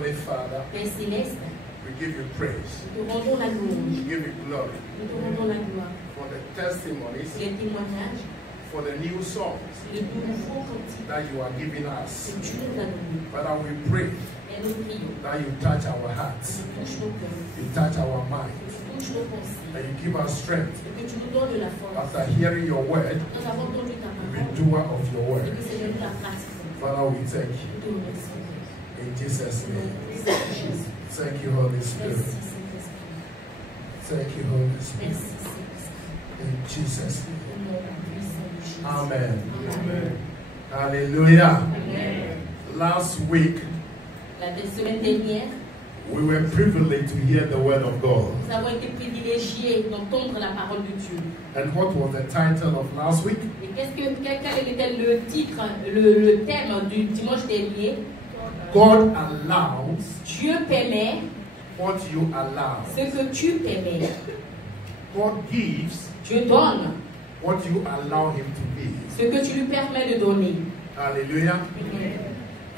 Heavenly Father, Père Céleste, we give you praise. nous te rendons la We louange, give you glory nous te rendons la gloire for the testimonies, pour les témoignages, for the new songs les nouveaux cantiques that you are giving us. que tu nous as donnés. Father, we pray Et nous prions, that you touch our tu hearts, touches nos cœurs, you touch our minds, tu touches nos pensées, and you give us strength. et que tu nous donnes de la force. After hearing your word, Nous avons entendu ta be parole, doer of your et word. que Seigneur nous la pratiquons. Father, we thank you. Nous te remercions. In Jesus' name. Merci Jésus. Thank you, Holy Spirit. Merci Saint-Esprit. Thank you, Holy Spirit. Merci Saint-Esprit. In Jesus' name. Au nom puissant de Jésus. Amen. Amen. Hallelujah. Amen. Last week, La semaine dernière, we were privileged to hear the word of God. nous avons été privilégiés d'entendre la parole de Dieu. And what was the title of last week? Et quel était le titre, le thème du dimanche dernier? God allows Dieu permet what you allow. ce que tu permets. God gives Dieu donne what you allow him to give. ce que tu lui permets de donner. Hallelujah.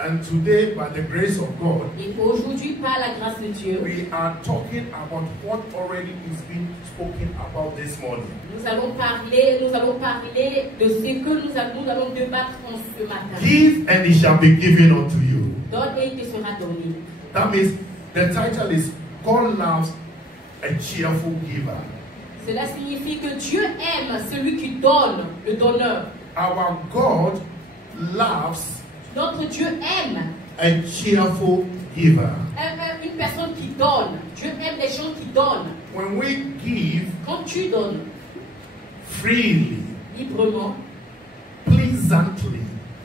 And today, by the grace of God, Et aujourd'hui, par la grâce de Dieu, we are talking about what already is being spoken about this morning. nous allons parler de ce que nous allons débattre en ce matin. Give and it shall be given unto you. Donne et il te sera donné. That means the title is God loves a cheerful giver. Cela signifie que Dieu aime celui qui donne, le donneur. Our God loves Notre Dieu aime a cheerful giver. une personne qui donne. Dieu aime les gens qui donnent. When we give Quand tu donnes freely, librement, pleasantly,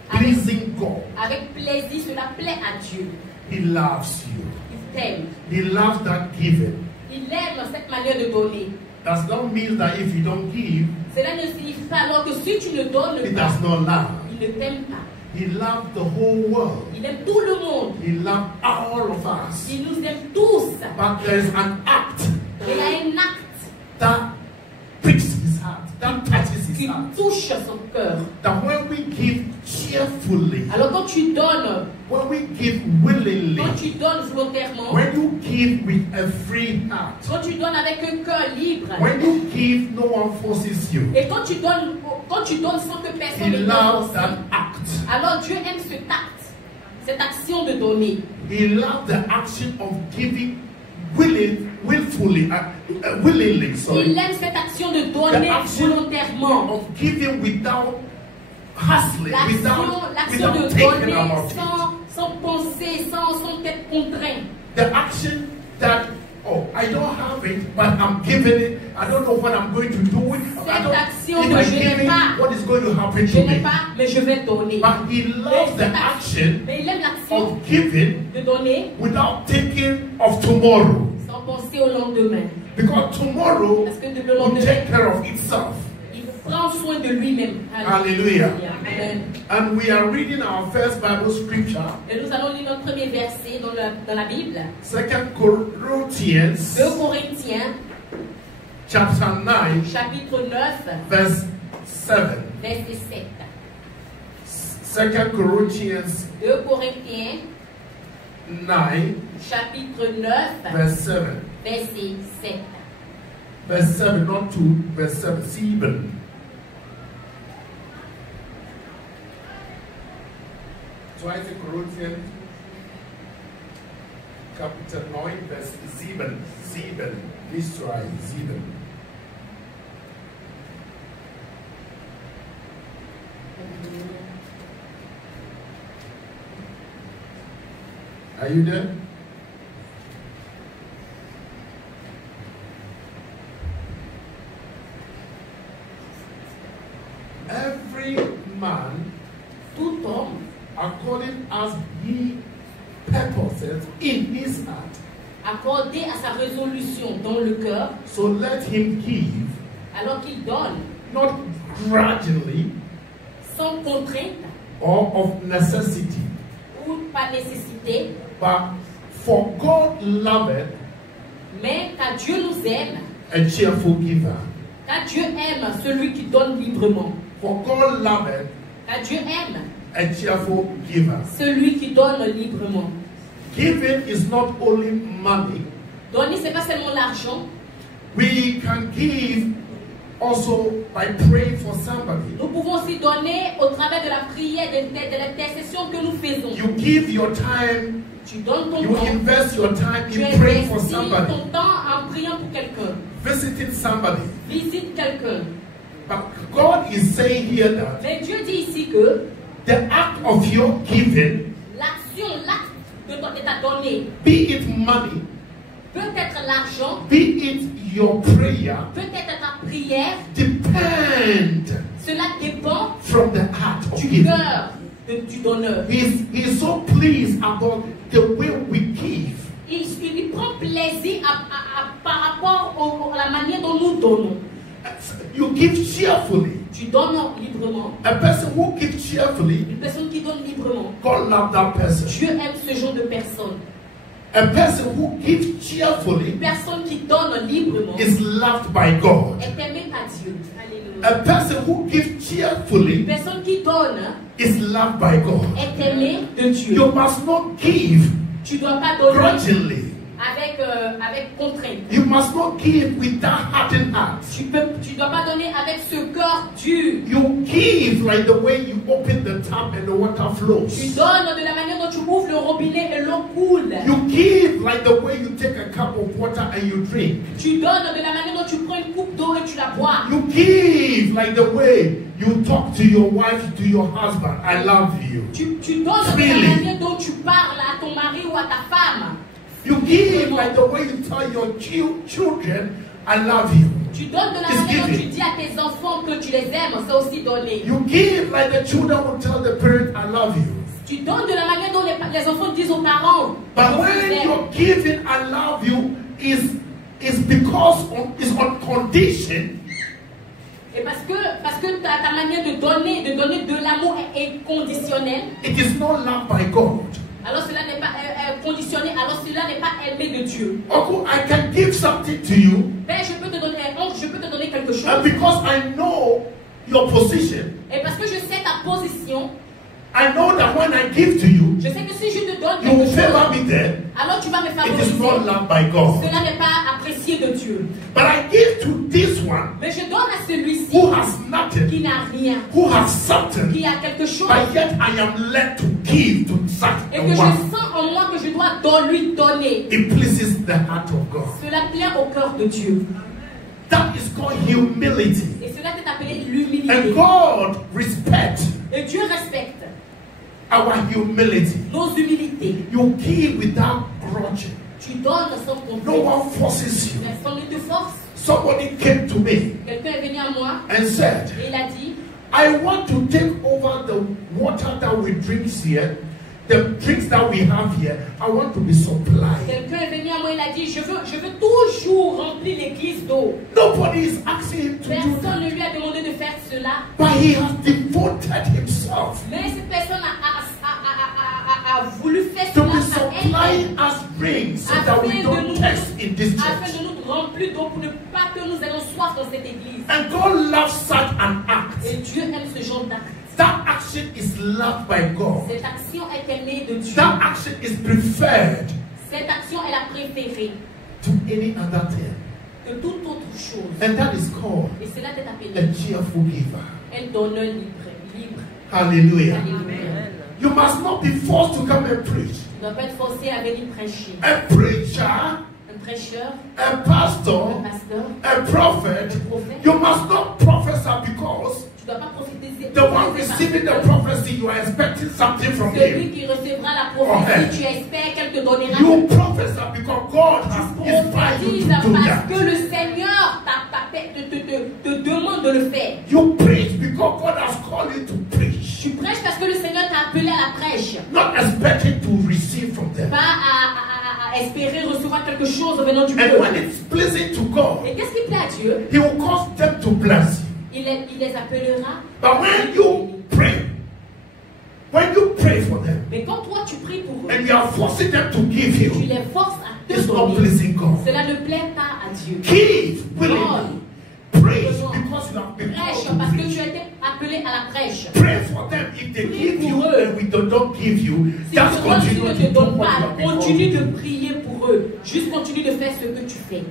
pleasing God, avec plaisir, cela plaît à Dieu. He loves you. Il t'aime. He loves that giving. Il aime cette manière de donner. Does not mean that if you don't give, Cela ne signifie pas alors que si tu ne donnes He pas, does not love. il ne t'aime pas. He loved the whole world. Il aime tout le monde. He loved all of us. Il nous aime tous. But there is an act Il y a un acte that pricks his heart, that touches his qui heart. touche son cœur. That when we give cheerfully, Alors quand tu donnes, when we give willingly, quand tu donnes volontairement, when you give with a free heart, quand tu donnes avec un cœur libre, when you give, no one forces you. et quand tu donnes sans que personne He ne loves t'enforce, that act. alors Dieu aime cet acte, cette action de donner. He loves the action of giving willingly. Il aime cette action de donner The action volontairement. of giving without hustling, L'action without de taking donner about it. sans penser, sans être contraint. The action that, oh, I don't have it, but I'm giving it. I don't know what I'm going to do with it. Cette action If que I je give n'ai it, pas, what is going to happen je to n'ai me? pas, mais je vais donner. But he loves the action Mais il aime l'action of giving de donner without thinking of tomorrow. sans penser au lendemain. Because tomorrow Parce que le will lendemain, take care of itself. il prend soin de lui-même. Hallelujah. Amen. And we are reading our first Bible scripture, Et nous allons lire notre premier verset dans la Bible. 2 Corinthians 2 Corinthiens, chapter 9, chapitre 9, verse 7. verset 2 7. Corinthians 2 Corinthiens, 9, chapitre 9, verse 7. verset 7. Verse 7, not 2, verse 7. 7. Zweite Corinthians, chapter 9, verse 7. 7. Let's try 7. Are you there? Every man, Tout homme, according as he purposes in his heart, accordé à sa résolution dans le cœur, so let him give, alors qu'il donne, not grudgingly sans contrainte or of necessity, ou par nécessité, but for God loveth mais car Dieu nous aime, a cheerful giver. car Dieu aime celui qui donne librement, For God loveth car Dieu aime a cheerful giver. celui qui donne librement. Giving is not only money. Donner, c'est pas seulement l'argent. We can give also by praying for somebody. Nous pouvons aussi donner au travers de la prière, de l'intercession que nous faisons. You give your time, Tu donnes ton you temps. invest your time Tu in praying for investis somebody, ton temps en priant pour quelqu'un. visiting somebody. Visite quelqu'un. But God is saying here that Mais Dieu dit ici que the act of your giving, l'action, l'acte de ta donnée, be it money, peut-être l'argent, be it your prayer, peut-être ta prière, depend cela dépend from the act of du giving. cœur du donneur. He's so pleased about the way we give. Il prend plaisir par rapport à la manière dont nous donnons. You give cheerfully. Tu donnes librement. A person who gives cheerfully, Une personne qui donne librement. God loves that person. Dieu aime ce genre de personne. A person who gives Une cheerfully personne qui donne librement is loved by God. est aimée par Dieu. A Alléluia. person who gives Une cheerfully personne qui donne is loved by God. est aimée de Dieu. You must not give Tu ne dois pas donner grudgingly. avec contrainte. You must not give with that hardened heart. Tu ne dois pas donner avec ce cœur dur. You give like the way you open the tap and the water Tu flows. donnes de la manière dont tu ouvres le robinet et l'eau coule. You give like the way you take a cup of water and you drink. Tu donnes de la manière dont tu prends une coupe d'eau et tu la bois. You give like the way you talk to your wife, to your husband. I love you. Tu donnes de la manière dont tu parles à ton mari ou à ta femme. You give like the way you tell your children, I love you. Tu donnes de la It's manière dont giving. tu dis à tes enfants que tu les aimes, c'est aussi donner. You give like the children will tell the parent, I love you. Tu donnes de la manière dont les enfants disent aux parents. But que tu when les aimes. you're giving, I love you, is because it's on condition. Et parce que ta manière de donner de l'amour est conditionnelle. It is not loved by God. Alors cela n'est pas conditionné, alors cela n'est pas aimé de Dieu. Uncle, I can give something to you, Père, je peux te donner quelque chose. and because I know your position, Et parce que je sais ta position, I know that when I give to you, je sais que si je te donne you will quelque chose, favor me there. alors tu vas me It favoriser. is not loved by God. Cela n'est pas apprécié de Dieu. But I give to this one Mais je donne à celui-ci who has nothing, qui n'a rien, who has something, qui a quelque chose, but yet I am led to give to such et a que je one. sens en moi que je dois lui donner. It pleases the heart of God. Cela plaît au cœur de Dieu. That is called humility. Et cela est appelé l'humilité. And God respects Et Dieu respecte our humility. nos humilités. You give without grudging. Tu donnes sans No complexe. one forces you. Personne ne te force. Somebody came to me Quelqu'un est venu à moi and said, et il a dit, I want to take over the water that we drink here, the drinks that we have here. I want to be supplied. quelqu'un est venu à moi et il a dit, je veux toujours remplir l'église d'eau. Nobody is asking him to do Personne that. ne lui a demandé de faire cela. But he has devoted himself Mais cette personne a voulu faire to cela be à elle, supplying us drinks so that we don't test in this afin church. de nous remplir d'eau pour ne pas que nous ayons soif dans cette église. And God loves such an act. Et Dieu aime ce genre d'acte. That action is loved by God. Cette action est aimée de Dieu. That action is preferred Cette action est la préférée to any other thing. que toute autre chose. And that is called Et cela est a appelé cheerful giver. un donneur libre. Hallelujah. Alléluia. You must not be forced to come and preach. Tu ne dois pas être forcé à venir prêcher. A preacher, Un prêcheur, a un pastor, pasteur, a prophet, you must not prophesy because tu ne dois pas prophétiser. the one receiving the prophecy, you are expecting something from Celui him. qui recevra la prophétie, tu espères qu'elle te donnera. You prophesy because God has inspired you Prophétise to do parce that. que le Seigneur te demande de le faire. You preach because God has called you to preach. Tu prêches parce que le Seigneur t'a appelé à la prêche. Not expecting to receive from them. Pas à espérer recevoir quelque chose venant du And peuple. when it's pleasing to God, Et qu'est-ce qui plaît à Dieu? He will cause them to bless you. Il les appellera. But when you pray for them, Mais quand toi tu pries pour eux, and you are forcing them to give tu you, les forces à te it's not donner. pleasing God. Cela ne plaît pas à Dieu. Give willingly. Praise because you have been Prêche called parce to que tu preach. as été appelé à la prêche. Pray for them if they give you and we don't give you, Si just Dieu continue ne to te do donne what you pas, have been continue called de to. prier pour eux. Juste continue de faire ce que tu fais.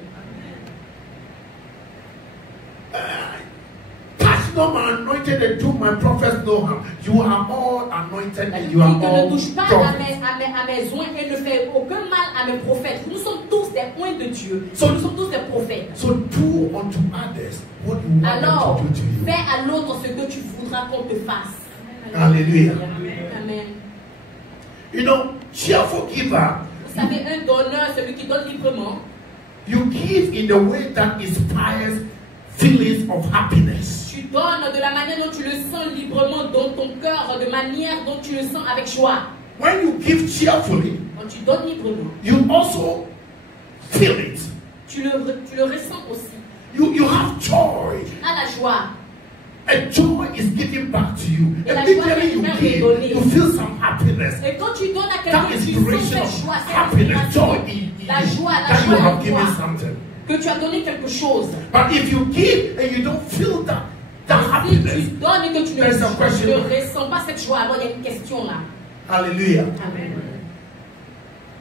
Touch not my anointed and do my prophets no harm. You are all anointed La and Bible you are dit que all ne touche pas à prophets. mes oins et ne fais aucun mal à mes prophètes. Nous sommes tous des oins de Dieu. So- Nous sommes tous des prophètes. So do unto others what you want Alors, them to do to you. fais à l'autre ce que tu voudras qu'on te fasse. Hallelujah. Amen. You know, cheerful giver, Vous savez, un donneur, celui qui donne librement, you give in the way that inspires feelings of happiness. tu donnes de la manière dont tu le sens librement dans ton cœur, de manière dont tu le sens avec joie. When you give cheerfully, Quand tu donnes librement, you also feel it. tu le ressens aussi. You have joy. À la joie. And joy is given back to you. Et la Immediately you joie est give, donnée. you feel some happiness. Et quand tu donnes à That quelqu'un, tu sens inspiration cette of joie, cette happiness, joy inspiration. in La joie, la that you joie have en given toi. something. Que tu as donné quelque chose. But if you give and you don't feel that Si happiness, tu donnes et que tu There's a ne question. ressens pas cette joie, alors il y a une question là. hallelujah. Amen.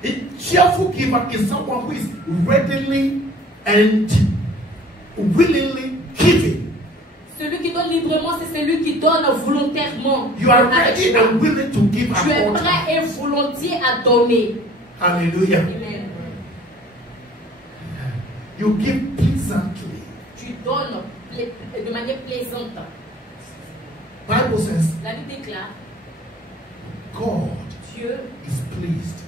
A cheerful giver is someone who is readily and willingly giving. Celui qui donne librement, c'est celui qui donne volontairement. You are avec ready joie. and willing to give Tu es at all prêt times. et volontiers à donner. Hallelujah. Amen. You give pleasantly. Tu donnes de manière plaisante. Bible says La Bible déclare, God Dieu is pleased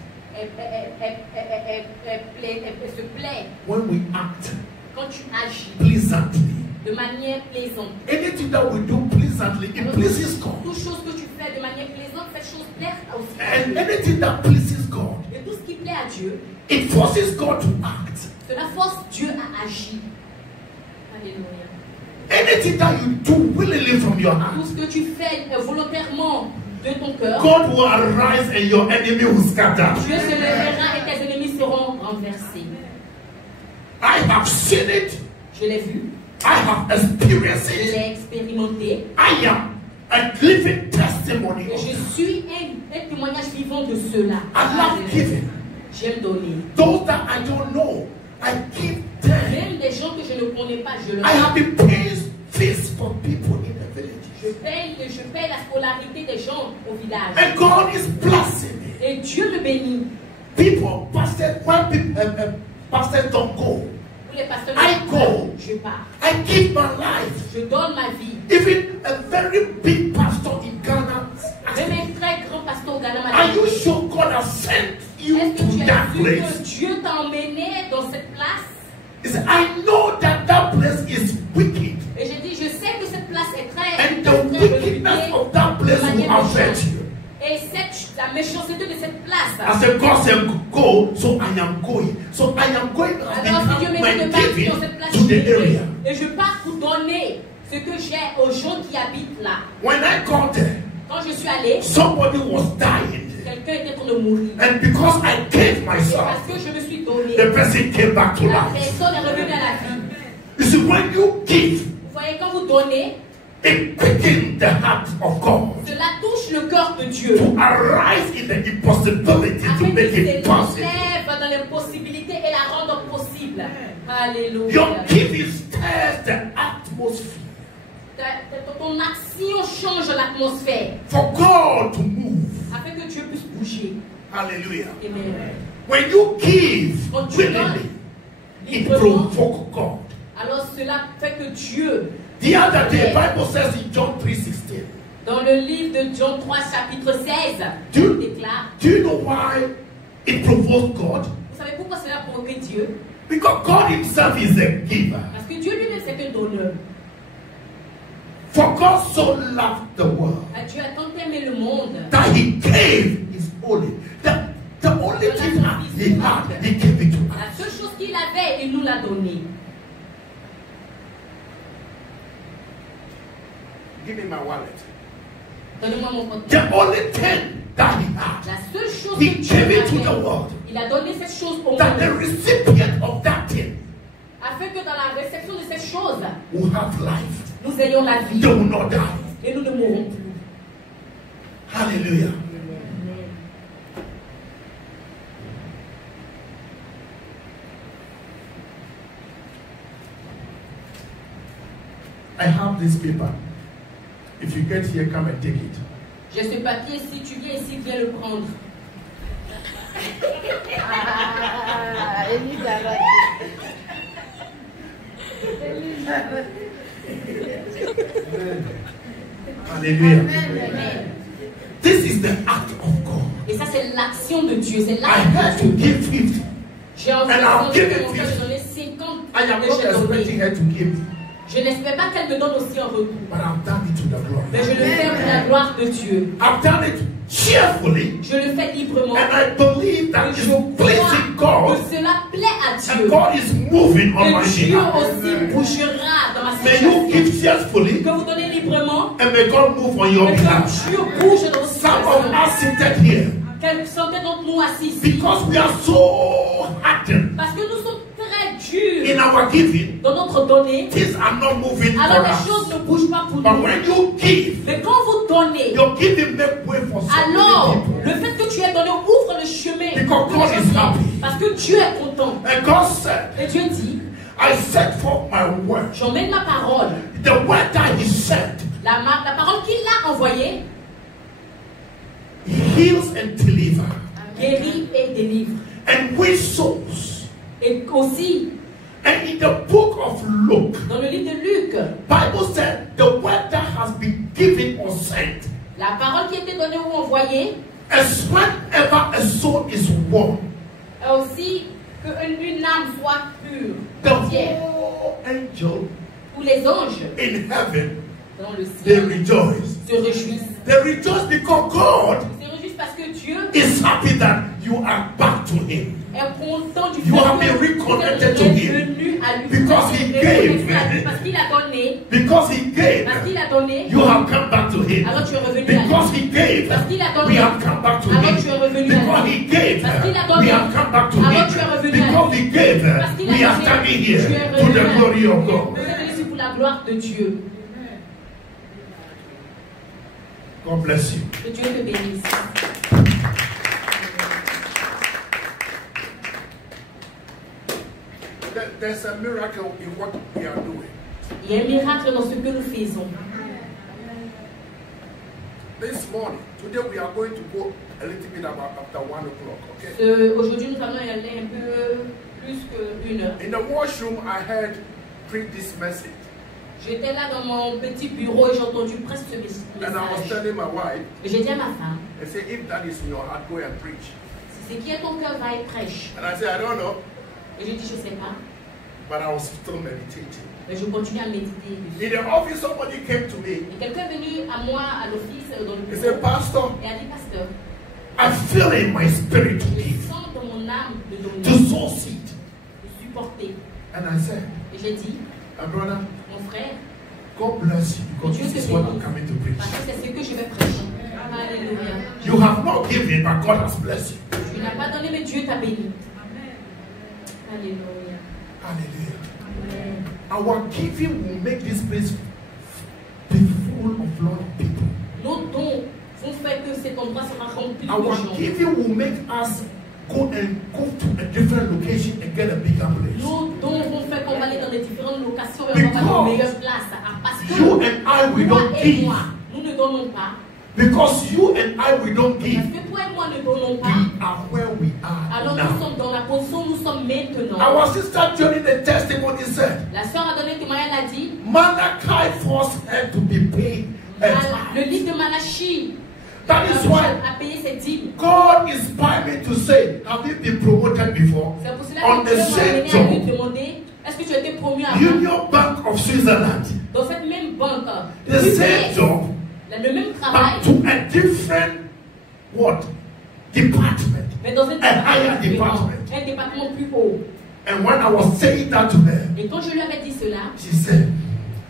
se plaît when we act quand tu agis pleasantly. de manière plaisante. Anything that we do pleasantly, it pleases God. Toute chose que tu fais de manière plaisante, cette chose plaît aussi à And Dieu. anything that pleases God, Et tout ce qui plaît à Dieu, it forces God to act. cela force Dieu à agir. Alléluia. Anything that you do willingly from your Tout heart, ce que tu fais volontairement de ton cœur, God will arise and your enemy will scatter. Dieu se lèvera et tes ennemis seront renversés. I have seen it. Je l'ai vu, I have experienced je it. l'ai expérimenté I am a living testimony et of je it. suis un témoignage vivant de cela. I love giving. J'aime donner. Those that I don't know, I give them. Même des gens que je ne connais pas, je leur I have been paying fees for people in the village. je paye la scolarité des gens au village. And God is blessing me. Et Dieu me bénit. People, pastors don't go. Pour les pasteurs, I go. je pars. I give my life. Je donne ma vie. Even a very big pastor in Ghana asked Même me, un très grand pasteur au Ghana m'a are dit, you sure God has sent you est-ce to que tu that as vu que place? Dieu t'a emmené dans cette place? He said, I know that that place is wicked. Et j'ai dit, je sais que cette place est très, And très, the très wickedness réputée of that place de will manière affect méchante. you. Et la méchanceté de cette place. I said, God said, go, so I am going. So I am going to Alors si Dieu become me dit my de partir giving dans cette place, to the je area. vais. Et je pars pour donner ce que j'ai aux gens qui habitent là. When I got there, Quand je suis allée, somebody was dying. quelqu'un était en train de mourir. And because I gave Et myself, parce que je me suis donné, the person came back to la life. personne est revenue à la vie. You see, when you give, Vous voyez, quand vous donnez, it quickens the heart of God cela touche le cœur de Dieu. to arise in the impossibility to Afin make qu'il it possible. s'élève dans l'impossibilité et la rende possible. Alléluia. Your giving stirs the atmosphere Ton action change l'atmosphère for God to move. afin que Dieu puisse bouger. Hallelujah. Amen. When you give Quand tu willingly, donnes it librement, provokes God. alors cela fait que Dieu, The other day, Bible says in John 3:16. dans le livre de Jean 3, chapitre 16, Dieu- il déclare, Do you know why it provokes God? vous savez pourquoi cela provoque Dieu? Because God Himself is a giver. Parce que Dieu lui-même c'est un donneur. For God so loved the world Dieu a tant aimé le monde that He gave His only. The only thing that He had, He gave it to La us. seule chose qu'il avait, il nous l'a donné. Give me my wallet. Donnez-moi mon portefeuille. The only thing that He had, La seule chose He que Dieu gave it to the avait, world. il a donné cette chose au That the monde, recipient of that thing afin que dans la réception de cette chose, will have life. nous ayons la vie They will not die. et nous ne mourrons plus. Hallelujah. I have this paper. If you get here, come and take it. J'ai ce papier, si tu viens ici, viens le prendre. Hallelujah. Amen. This is the act of God. Et ça, c'est l'action de Dieu. C'est I l'acte had de to Dieu. give 50. J'ai envie And I'll give it de 50. donner 50. I am que not j'ai donné. expecting her to give, Je n'espère pas qu'elle me donne aussi en retour. but I've done it to the Mais je glory. le fais pour la gloire de Dieu. I've done it cheerfully, Je le fais librement. and I believe that Et it's je crois pleasing God, que cela plaît à and Dieu. God is moving on my Que Dieu behalf. aussi bougera dans ma May you situation. give cheerfully, Que vous donnez librement. and may God move on your Mais behalf. que Dieu bouge dans votre Some of situation. us seated here, Certains d'entre nous assis ici. because we are so hardened Parce que nous sommes très durs in our giving, dans notre donnée. things are not moving Alors for les choses us. ne bougent pas pour But nous. when you give, Mais quand vous donnez, your giving make way for so alors many le people. fait que tu aies donné ouvre le chemin. Because God is happy. Parce que Dieu est content. And God said, Et Dieu dit, I set forth my word. j'emmène ma parole. The word that He sent La parole qu'il a envoyée heals and delivers. guérit et délivre. And wins souls. Et aussi, And in the book of Luke, dans le livre de Luc, Bible said the word that has been given or sent, la parole qui a été donnée ou envoyée, as whenever a soul is won, est aussi qu'une âme soit pure, the entière. whole angel Où les anges in heaven, dans le they ciel rejoice. se réjouissent. They rejoice because God Ils se réjouissent parce que Dieu is happy that you are back to Him. est content du You fait have been que reconnected vous to êtes him. venu à lui. Because he gave. Parce qu'il a donné. Because He gave, Parce qu'il a donné. you have come back to Him. Alors tu es revenu à lui. Because He gave, Parce qu'il a donné. we have come back to Alors tu es Him. revenu à Because lui. He gave, Parce qu'il a we donné. have come back to Alors tu es Him. revenu à Because lui. He gave, Parce qu'il a we are donné. standing Tu here es to revenu the à glory lui. of God. Vous êtes ici pour la gloire de Dieu. God bless you. Que Dieu te bénisse. There's a miracle in what we are doing. Il y a un miracle dans ce que nous faisons. This morning, today we are going to go a little bit about after 1 o'clock, okay? Aujourd'hui, nous allons y aller un peu plus qu'une heure. In the washroom, I heard preach this message. J'étais là dans mon petit bureau et j'ai entendu presque ce And I was message. telling my wife, Et j'ai dit à ma femme, I said, if that is in your heart, go and preach. si c'est qui est ton cœur, va et prêche. And I said, I don't know, Et j'ai dit, je ne sais pas. but I was still meditating. Mais je continue à méditer dessus. In the office, somebody came to me. Et quelqu'un est venu à moi, à l'office, dans le He bureau, said, Pastor, et a dit, pasteur, I feel in my spirit to je give, sens dans mon âme de to donner, sow seed. de supporter. And I said, Et j'ai dit, my brother, mon frère, God bless you because Dieu this te is what I'm bénisse. coming to preach. Parce que c'est ce que je vais prêcher. Alléluia. You have not given, but God has blessed you. Tu n'as pas donné, mais Dieu t'a béni. Alléluia. Hallelujah. Amen. Our giving will make this place be full of lot of people. Nos dons vont faire que cet endroit sera rempli de Our gens. giving will make us go to a different location and get a bigger place. Nos dons vont faire qu'on va aller dans des différentes locations et on va avoir une meilleure place. Ah, parce que You and I, we toi don't et give. moi, nous ne donnons pas. Because you and I, we don't Parce give. que toi et moi ne donnons pas. We are where we are Alors nous now. sommes dans la position où nous sommes maintenant. Our sister during the testimony said, La sœur a donné un témoignage, elle a dit, Malachi forced her to be paid. le livre de Malachie That is why a payé ses dîmes. God inspired me to say, have you been promoted before? C'est pour cela On que the Dieu m'a same amené à lui job, demander, est-ce que tu as été promu avant? Union Bank of Switzerland, Dans cette même banque, the same job, le même travail, but to a different what? Department. mais dans un A higher département, department. un département plus haut. And when I was saying that to her, Et quand je lui avais dit cela, she said,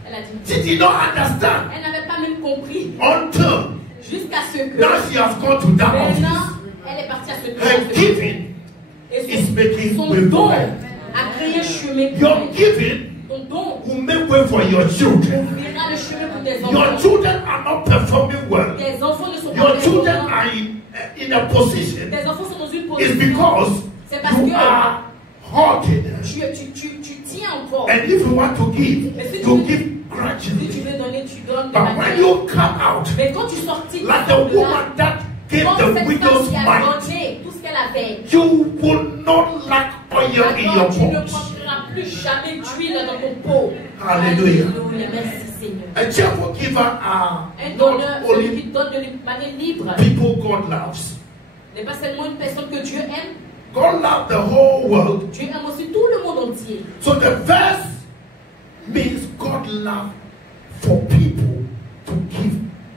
elle a dit, she did not understand elle n'avait pas même compris until jusqu'à ce que now she has gone to that maintenant, office. elle est partie à ce Her temps. giving Et is making son way don for her. a créé un chemin pour Your elle. giving Ton don will make way for your children. ouvrira le chemin pour tes Your enfants. children are not performing well. Tes enfants ne sont pas Your children performants. are in a position. Tes enfants sont dans une It's position. because C'est parce you que are hoarded. tu tiens encore. And if you want to give, Mais si you tu give grudgingly. tu veux donner, tu donnes. But when you come out, Mais quand tu sortis de like là, the woman that gave comme the cette femme widow's qui a mite, donné tout ce qu'elle avait, you will not lack oil in your alors tu ne bones. manqueras plus jamais d'huile dans ton pot. Hallelujah. Alléluia. Merci Seigneur. A cheerful giver are Un not donneur, celui only qui donne de manière libre, people God loves. n'est pas seulement une personne que Dieu aime, God loves the whole world. Dieu aime aussi tout le monde entier. So the verse means God love for people to give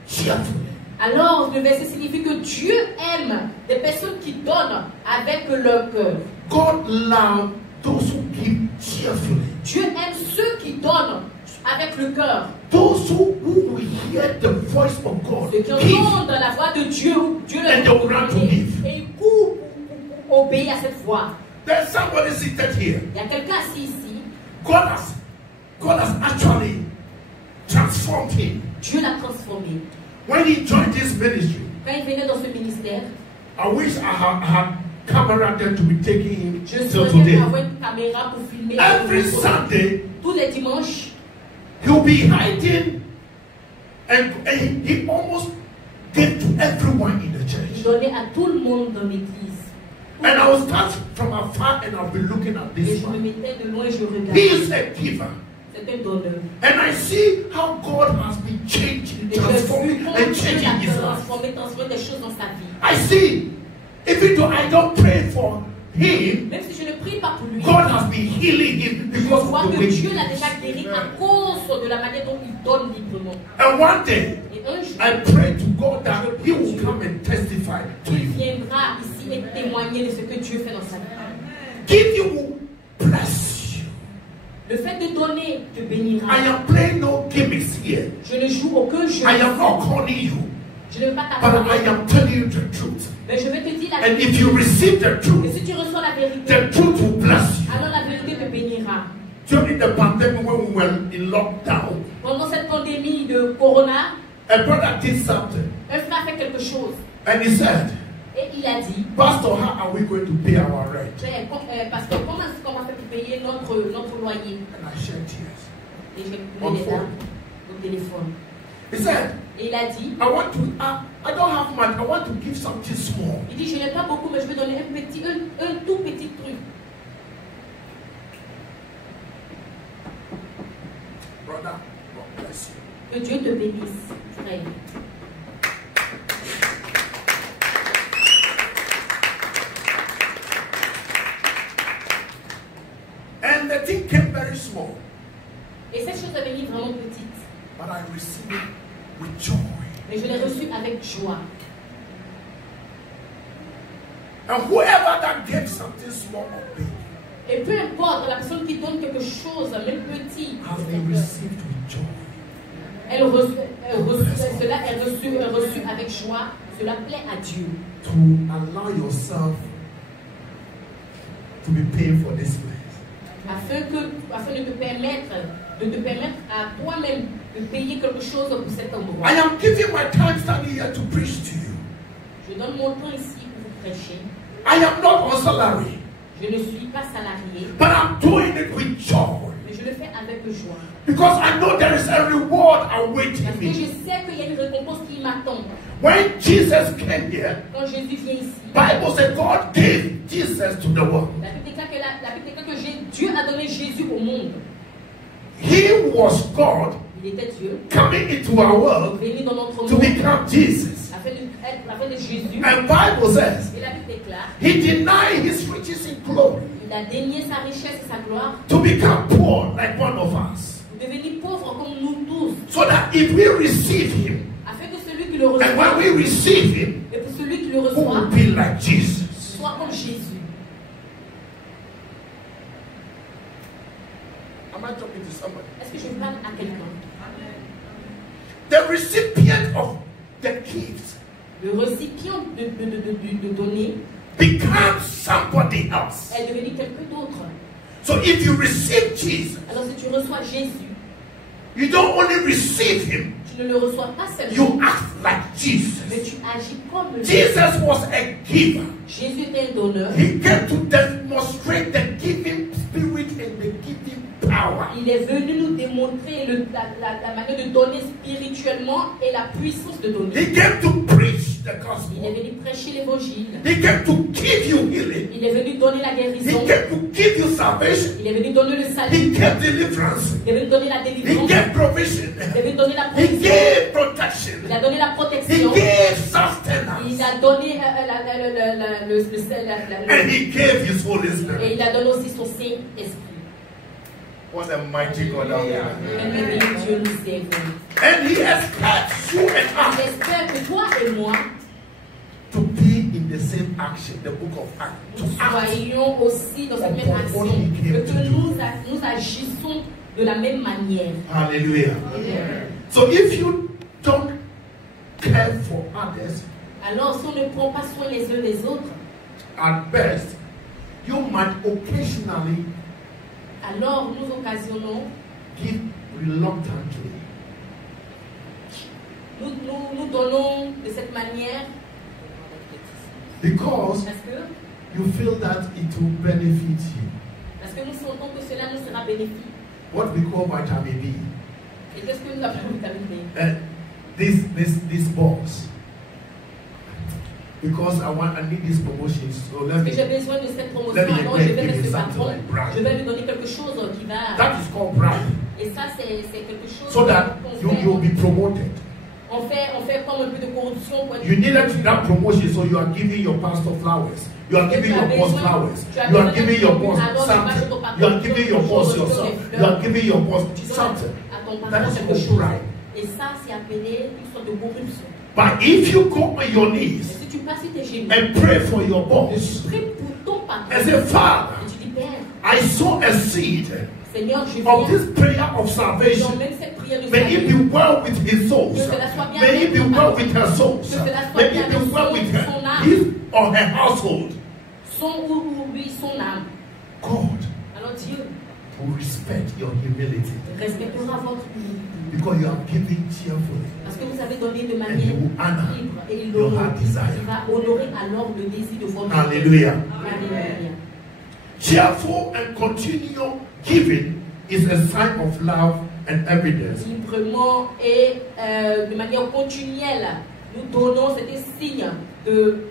cheerfully. Alors, le verset signifie que Dieu aime des personnes qui donnent avec leur cœur. God love those who give cheerfully. Dieu aime ceux qui donnent avec le cœur. Those who will hear the voice of God Ceux qui give. entendent la voix de Dieu, Dieu And they will run to give. et ils courent pour obéir à cette voix. There's somebody seated here. Il y a quelqu'un assis ici. God has actually transformed him. Dieu l'a transformé. When he joined this ministry, Quand il venait dans ce ministère, I wish I had camera there to be taking him je till souhaitais today. avoir une caméra pour filmer. Every Sunday, Tous les dimanches, he'll be hiding and he almost gave to everyone in the il church. donnait à tout le monde dans l'église. And I will start from afar and I'll be looking at Et this je me man. mettais de loin et je He regardais. is a giver. C'est un donneur. And I see how God has been changing, Et je transforming vu comment and Dieu changing l'a his life. transformé des choses dans sa vie. I see, even though I don't pray for him, Même si je ne prie pas pour lui, God has been healing him je because vois of the que way Dieu he l'a lives. déjà guéri à cause de la manière dont il donne librement. And one day, Et un jour, I pray to God that he will come and testify to il you. viendra ici et témoigner de ce que Dieu fait dans sa vie. Giving will bless you. Le fait de donner te bénira. I am playing no gimmicks here. Je ne joue aucun jeu. I am not calling you, Je ne veux pas but t'appeler. I am telling you the truth. Mais je vais te dire la And vérité. if you receive the Et truth, si tu reçois la vérité, the truth will bless you. alors la vérité te bénira. During the pandemic when we were in lockdown, Pendant cette pandémie de Corona, a brother did something un frère a fait quelque chose. and he said, Et il a dit, Pastor, how are we going to pay our rent? parce que comment est-ce qu'on va faire pour payer notre loyer? And I shed tears. Et j'ai On coulé les phone. larmes au téléphone. He said, Et il a dit, I don't have much, I want to give something small. il dit, je n'ai pas beaucoup, mais je vais donner un tout petit truc. Brother, God bless you. Que Dieu te bénisse, frère. And the thing came very small, Et cette chose est venue vraiment petite. but I received it with joy. Mais je l'ai reçue avec joie. And whoever that gave something small or big Et peu importe, la personne qui donne quelque chose, même petit, has been received with joy. cela est reçu avec joie. Cela plaît à Dieu. To allow yourself to be paying for this place. Afin de te permettre à toi-même de payer quelque chose pour cet endroit. I am giving my time standing here to preach to you. Je donne mon temps ici pour vous prêcher. I am not on salary, Je ne suis pas salarié, but I'm doing it with joy. mais je le fais avec joie. Because I know there is a reward awaiting Parce que je me. sais qu'il y a une récompense qui m'attend. When Jesus came here, Quand Jésus vient ici, Bible said God gave Jesus to the world. la Bible déclare que Dieu a donné Jésus au monde. He was God Il était Dieu, coming into our world venu dans notre to monde become Jesus. afin de Jésus. And Bible says Et la Bible déclare, he denied his riches in glory il a dénié sa richesse et sa gloire to become poor like one of us. pour devenir pauvre comme nous tous. So that if we receive him, Afin que celui qui le and when reçoit, we receive him, et pour celui qui le who reçoit, will be like Jesus. soit comme Jésus. Am I talking to somebody? Est-ce que je parle à quelqu'un? The recipient of the gifts Le récipient de donner becomes somebody else. est devenu quelqu'un d'autre. So if you receive Jesus, Alors si tu reçois Jésus, you don't only receive him, tu ne le reçois pas seulement, you act like mais Jesus. tu agis comme lui. Jesus was a giver. Jésus était un donneur. He came to demonstrate the giving spirit and the giving power. Il est venu nous démontrer montrer la manière de donner spirituellement et la puissance de donner. He came to preach the Il est gospel. venu prêcher l'évangile. He came to give you healing. Il est venu donner la He guérison. came to give you salvation. Il est venu donner le He salut. gave deliverance. Il est venu donner la He délivrance. gave provision. Il est venu donner la He provision. gave protection. Il a donné la He protection. gave Il sustenance. a donné And he gave his Holy et Spirit. il a donné aussi son Saint-Esprit. What a mighty God our God. Même Dieu nous sert. And he expects you and Il I espère que toi et moi, to be in the same action, the book of Acts. To nous act. soyons aussi dans cette même action, que nous agissons de la même manière. Hallelujah. So if you don't care for others, Alors, si on ne prend pas soin les uns des autres, at best, you might occasionally alors nous occasionnons, give reluctantly. nous donnons de cette manière Because parce que you feel that it will benefit you. nous sentons que cela nous sera bénéfique. What we call vitamin B. Et qu'est-ce que nous appelons vitamine B? This box. Because I need this promotion. So let Parce me. que j'ai besoin de cette promotion, Let me alors je vais give mettre you ce something patron, like bribe. je vais lui donner quelque chose qui va... That is called bribe. Et ça, c'est quelque chose So that you'll be promoted. On fait comme un peu de corruption. Pour être You needed that promotion, so you are giving your pastor flowers. You are giving your boss flowers. You are giving your boss something. You are giving your boss yourself. You are giving your boss something. à ton That patron is quelque called chose. bribe. Et ça, c'est appelé une sorte de corruption. But if you go on your Et knees si tu passes sur tes genoux, and pray for your tu boss pries pour ton patron, and say, Father, et tu dis, Père, I sow a seed Seigneur, je of viens, this prayer of salvation. même cette prière de May it be salut, well with his souls. May it be well with her souls. May it be well with her, his or her household. son ou lui, son âme. God Alors Dieu will respect your humility respectera votre humilité. because you are giving cheerfully. Parce que vous avez donné de And manière he will honor libre et il your heart desire. va honorer alors le désir de votre Hallelujah. Alléluia. Cheerful and continual giving is a sign of love and evidence. Librement et de manière continuelle, nous donnons cet signe de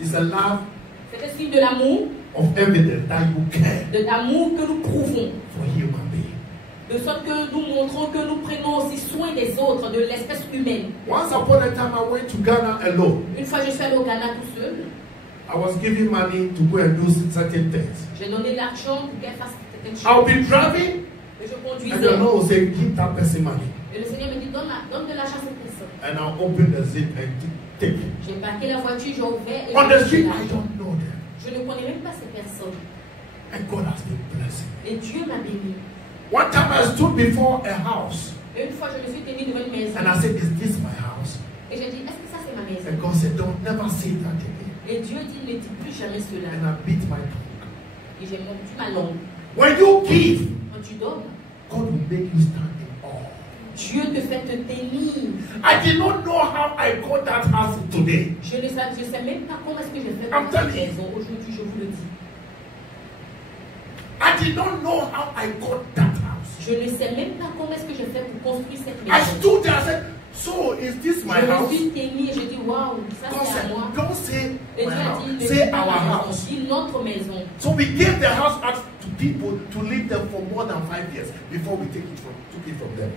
It's a love cet signe de l'amour, of evidence that you care de l'amour que nous prouvons, for human being. de sorte que nous montrons que nous prenons aussi soin des autres, de l'espèce humaine. Once upon a time, I went to Ghana alone. Une fois, je suis allée au Ghana tout seul. I was giving money to go and do certain things. J'ai donné l'argent pour qu'elle fasse quelque chose. I'll be driving, Et je and conduisais. the Lord will say, "Give that person money," Et le Seigneur me dit, donne de l'argent à cette personne. and I'll open the zip and take it. J'ai parqué la voiture, j'ai ouvert et On the j'ai street, pris I l'argent. don't know them, Je ne connais même pas ces personnes. and God has been blessing. Et Dieu m'a béni. One time, I stood before a house, Et une fois, je me suis tenue devant une maison. and I said, "Is this my house?" Et j'ai dit, est-ce que ça c'est ma maison? And God said, "Don't never say that again." Et Dieu dit, ne dis plus jamais cela. And I beat my tongue. Et j'ai mordu ma langue. When you give, Quand tu donnes, God will make you stand in awe. Dieu te fait te tenir. I did not know how I got that house today. Je ne sais même pas comment est-ce que j'ai fait I'm pour cette telling you. maison. Aujourd'hui, je vous le dis. I did not know how I got that house. Je ne sais même pas comment est-ce que j'ai fait pour construire cette I maison. stood there and said, "So is this my Je me house?" suis tenue et j'ai dit, waouh, ça God c'est à said, moi. "Don't say Et my Dieu a house, dit, ne say dis pas our ma maison, house." dis notre maison. So we gave the house out to people to live there for more than 5 years before we took it from them.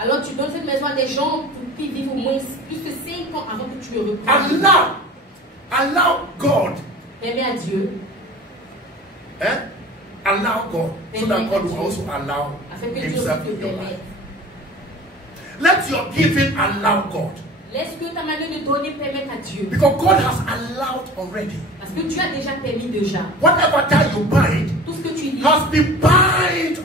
Alors tu donnes cette maison à des gens pour qu'ils vivent au moins plus de 5 ans avant que tu le reprennes. Allow God, Permets à Dieu, allow God, so that God will also allow afin que Dieu Himself te in your permette. life. Let your giving allow God, Laisse que ta manière de donner permette à Dieu. because God has allowed already. Parce que Dieu a déjà permis déjà. Whatever that you bind Tout ce que tu lis has been bind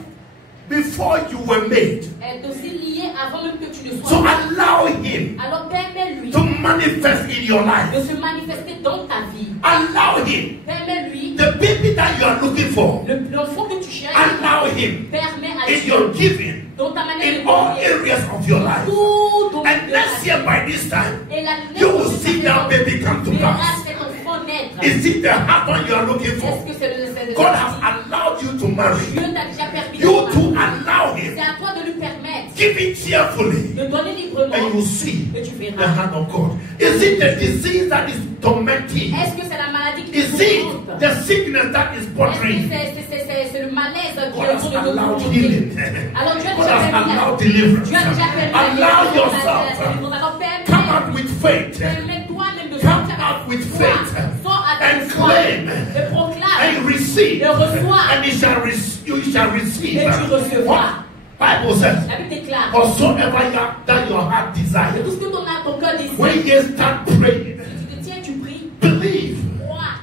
before you were made. est aussi lié avant même que tu ne So sois. allow Him Alors permets-lui to manifest in your de life. se manifester dans ta vie. Allow Him. Permets-lui The baby that you are looking for, l'enfant que tu cherches. allow Him Permets à in Dieu your giving dans ta manière de in all donner areas of your life. tout dans And next year by this time, Et l'année you will prochaine, see that baby come to tu verras pass. cet enfant naître. Is it the husband you are looking for? Est-ce que c'est le God has allowed you to marry. Dieu t'a déjà permis You de to marier. allow him. C'est à toi de lui permettre Give it cheerfully. de donner librement. And you see Et tu the verras. hand of God. Is it the disease that is tormenting? Est-ce que c'est la maladie qui Is te it tourmente? the sickness that is Est-ce que bothering? c'est le malaise qui God est has autour de allowed nous? healing. Alors Dieu a God déjà has permis allowed la deliverance. Dieu a déjà permis Allow yourself. Alors Come out with faith. permets toi-même de Come sortir out with foi. faith. Sors And avec foi. claim. Et proclame. And receive. Et reçois. And you shall receive. Et tu recevras. What Bible says, La Bible déclare. whatsoever that your heart Et desires, tout ce que ton cœur désire. when you start praying, Si tu te tiens, tu pries. believe, Crois.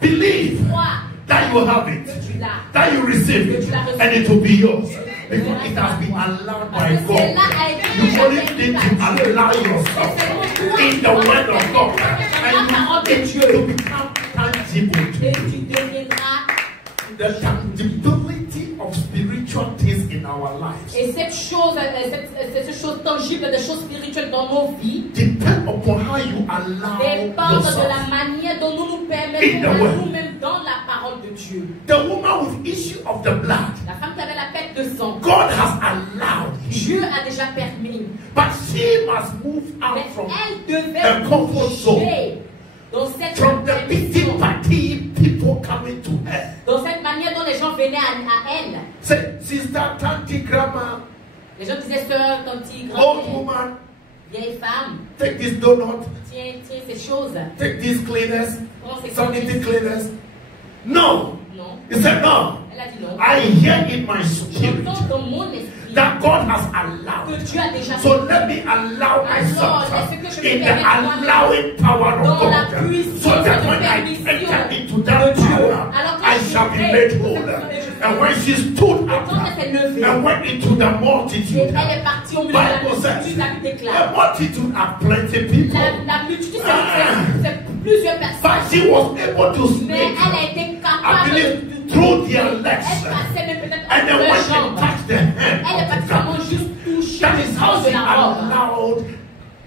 believe Crois. that you have it, Que tu l'as. that you receive it, and it will be yours. Because it has been allowed by Parce que God. cela a été You déjà only permis need par to Dieu. allow yourself in the word of God, and it will become tangible to Et you. tu deviendras. The tangibility of spiritual things in our lives Et cette chose tangible, des choses spirituelles dans nos vies, depend upon how you allow dépendent de yourself. la manière dont nous nous In permettons the à word. nous-mêmes dans la parole de Dieu. The woman with issue of the blood, La femme qui avait la perte de sang, God has allowed him, Dieu a déjà permis. but she must move out Mais from elle devait her comfort zone, bouger dans cette from the pity permission, party people coming to her. dans cette manière dont les gens venaient à elle. Say, sister, tanti, grandma, Les gens disaient sœur, tante, old grand-mère, woman, vieille femme, take this donut, tiens ces choses. take these cleaners, Prends ces sanity choses. cleaners. No. Non. He said, no. Elle a dit non. I hear in my spirit J'entends dans mon esprit that God has que allowed. Dieu a déjà So let me allow myself in the allowing power of God, so that when I enter into that power, I shall be made whole. And when she stood up and went into the Et multitude, elle est partie au milieu de la Bible says, multitude, la Bible déclare. a multitude of plenty people, La multitude, c'est plusieurs but personnes. she was able to Mais speak, elle a été I capable believe, through their Elle legs. passait même peut-être And then entre when les she jambes. touched the Elle hem est of the pratiquement garment, juste touchée that le is how sens she de la robe. allowed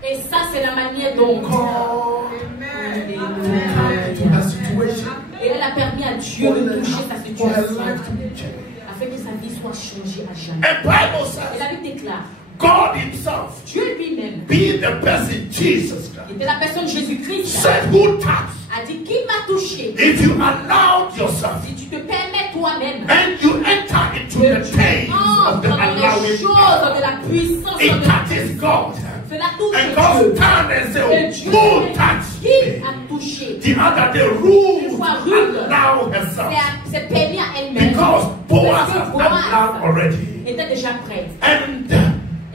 Et ça, c'est la manière dont God to come into her situation, et elle a permis à Dieu for de her toucher sa life situation to be changed. afin que sa vie soit changée à jamais. And Bible Et says, la Bible déclare, God himself, Dieu lui-même, being the person Jesus qui Christ, était la personne Jésus-Christ, said, who touched? a dit qui m'a touché. If you allowed yourself Si tu te permets toi-même and you enter into que the tu pains entres of the dans les allowing choses power, de la puissance it de la touches God. cela touche And Dieu. God stand and Et say, Dieu who qui touched me? a touché. The other day, Ruth Une fois Ruth, allow herself C'est permis à elle-même. because Boaz Parce que has Boaz allowed already. était déjà prête. And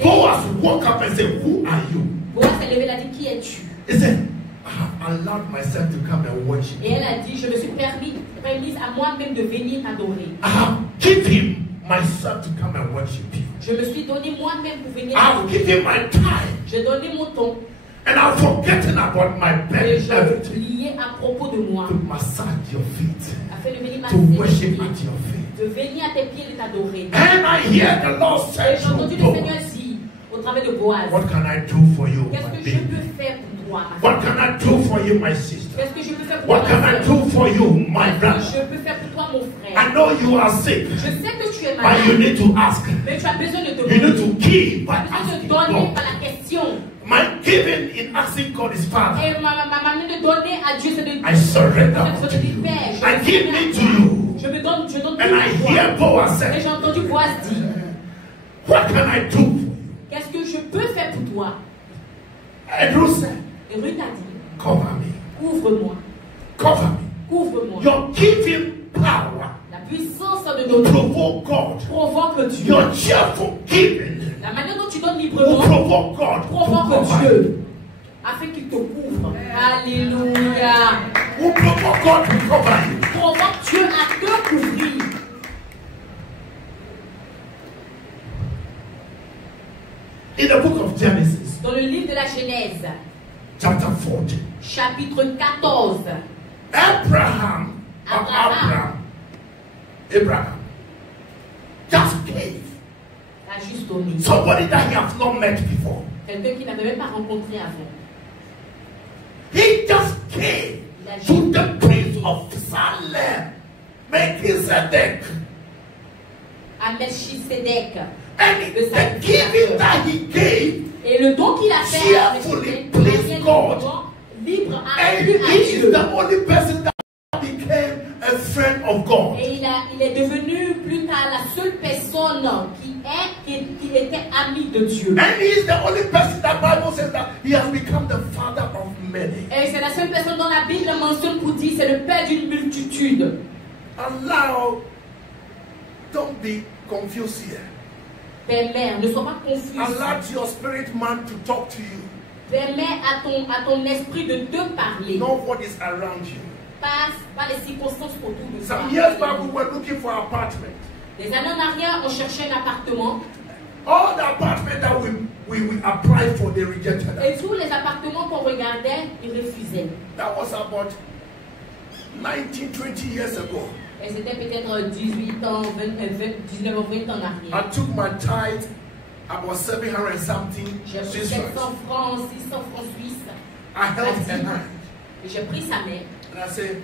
Boaz woke up and said, who are you? Boaz s'est levé, elle a dit, qui es-tu? He said, I have allowed myself to come and worship. Et elle a dit, je me suis permise à moi-même de venir t'adorer. I have given myself to come and worship you. Je me suis donné moi-même pour venir I have t'adorer. given my time. J'ai donné mon temps. And I'm forgetting about my Et bed, j'ai everything. oublié à propos de moi. To massage your feet. Afin de venir To worship m'assister, at your feet. de venir à tes pieds et de t'adorer. And I hear the Lord Et say j'ai entendu to le Seigneur Boaz, dire au travers de Boaz, what can I do for you, qu'est-ce my que je baby? peux faire pour toi, ma What can I do for you, my sister? Qu'est-ce que je peux faire pour What toi, can ma I sœur? do for you, my Qu'est-ce brother? que je peux faire pour toi, mon frère? I know you are sick, Je sais que tu es but malade, you need to ask. mais tu as besoin de te You need to give Tu by as besoin de asking donner God. par la question. My giving in asking God is Father. Et ma manière de donner à Dieu, c'est de I surrender je to te dis, you. Père, I give me to you. je donne tout And I pour hear toi. Boaz Et say, j'ai entendu Boaz dire, what can I do for you? qu'est-ce que je peux faire pour toi? And Ruth said, Et Ruth a dit, cover me. couvre-moi, Cover me. couvre-moi. Your giving power La puissance de will donner provoke God. provoque Dieu. Your cheerful giving La manière dont tu donnes will librement provoke God to provoque cover you. Dieu afin qu'il te couvre. Alléluia. Will provoke God to cover you. Provoque Dieu à te couvrir. In the book of Genesis, Dans le livre de la Genèse, chapter 40, chapitre 14, Abraham just gave a juste donné. somebody that he has not met before. Quelqu'un qu'il n'avait même pas rencontré avant. He just gave Il a to juste the of Salem, Melchizedek. À Melchisedec. And the giving that he gave, et le don qu'il a fait à pleased God. Libre and he is the only person that became a friend of God. Et il est devenu plus tard la seule personne qui était ami de Dieu. And he is the only person that Bible says that he has become the father of many. Et c'est la seule personne dont la Bible mentionne pour dire c'est le père d'une multitude. Allow, don't be confused here. Père, ne sois pas confus. Allow your spirit man to talk to you. Permets à ton esprit de te parler. Know what is around you. Pas les circonstances autour de toi. Some years back we were looking for an apartment. Des années en arrière, on cherchait un appartement. All the apartments that we applied for, they rejected us. Et tous les appartements qu'on regardait, ils refusaient. That was about 19, 20 years ago. Et c'était peut-être 18 ans, 19 ou 20 ans en arrière. I took my tithe, about 700 and something. J'ai pris 700 francs, 600 francs suisses. I held her hand. Et j'ai pris sa main. And I said,